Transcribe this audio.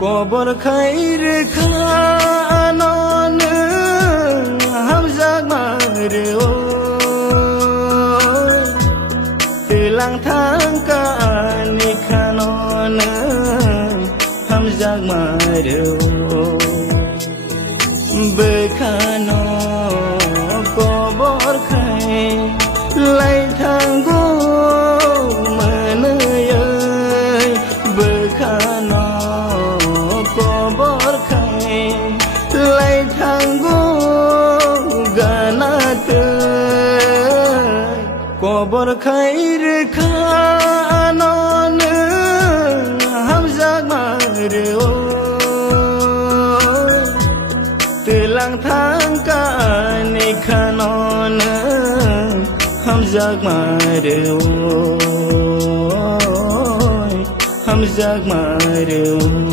Kobor khair khanon hamzak mare o tilang thang ka ani khanon hamzak mare o bekhano kobor khair lai thang go manay bekhano kobor khair lai thang go ganat kobor khair khanon hamzak mare o tilang thang ka ani khanon hamzak mare o hamzak mare o